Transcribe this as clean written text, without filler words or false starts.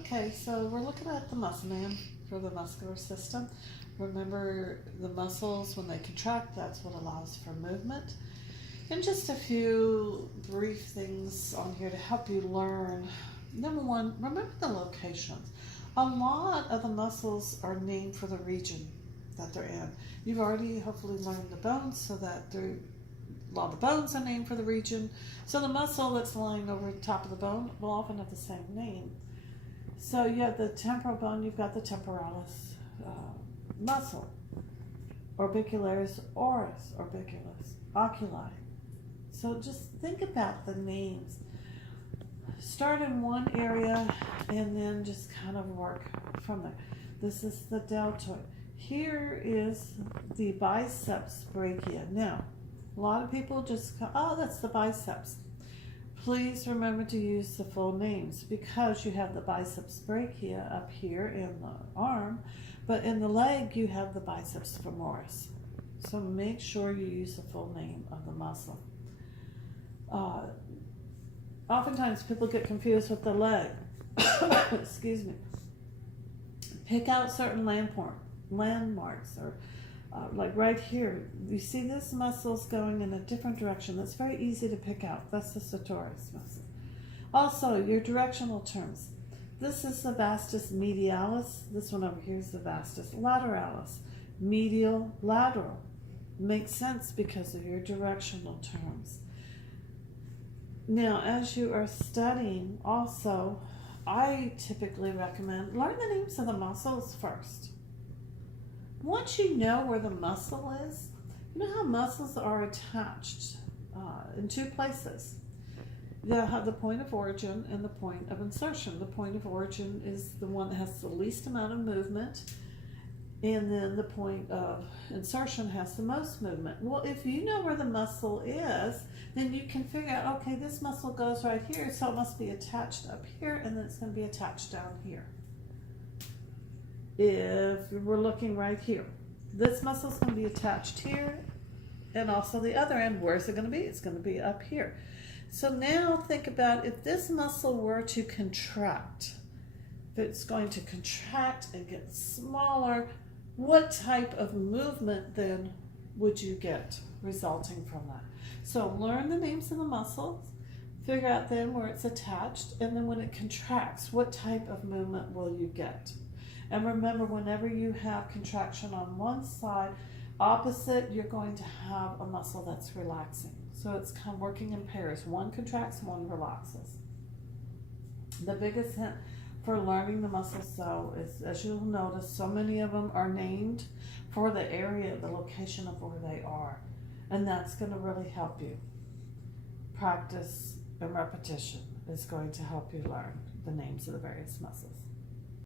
Okay, so we're looking at the muscle man for the muscular system. Remember, the muscles, when they contract, that's what allows for movement. And just a few brief things on here to help you learn. Number one, remember the locations. A lot of the muscles are named for the region that they're in. You've already hopefully learned the bones, so that a lot of the bones are named for the region. So the muscle that's lying over the top of the bone will often have the same name. So you have the temporal bone, you've got the temporalis muscle, orbicularis oris, orbiculus, oculi. So just think about the names. Start in one area and then just kind of work from there. This is the deltoid. Here is the biceps brachia. Now, a lot of people just go, oh, that's the biceps. Please remember to use the full names, because you have the biceps brachia up here in the arm, but in the leg you have the biceps femoris. So make sure you use the full name of the muscle. Oftentimes people get confused with the leg. Excuse me. Pick out certain landmarks, or like right here, you see this muscle's going in a different direction. That's very easy to pick out. That's the sartorius muscle. Also, your directional terms. This is the vastus medialis. This one over here is the vastus lateralis. Medial, lateral. Makes sense because of your directional terms. Now, as you are studying, also, I typically recommend learn the names of the muscles first. Once you know where the muscle is, you know how muscles are attached in two places. You have the point of origin and the point of insertion. The point of origin is the one that has the least amount of movement, and then the point of insertion has the most movement. Well, if you know where the muscle is, then you can figure out, okay, this muscle goes right here, so it must be attached up here, and then it's going to be attached down here. If we're looking right here, this muscle is going to be attached here, and also the other end. Where's it going to be? It's going to be up here. So now think about, if this muscle were to contract, if it's going to contract and get smaller, what type of movement then would you get resulting from that? So learn the names of the muscles, figure out then where it's attached, and then when it contracts, what type of movement will you get? And remember, whenever you have contraction on one side, opposite, you're going to have a muscle that's relaxing. So it's kind of working in pairs. One contracts, one relaxes. The biggest hint for learning the muscles, though, is, as you'll notice, so many of them are named for the area, the location of where they are. And that's going to really help you. Practice and repetition is going to help you learn the names of the various muscles.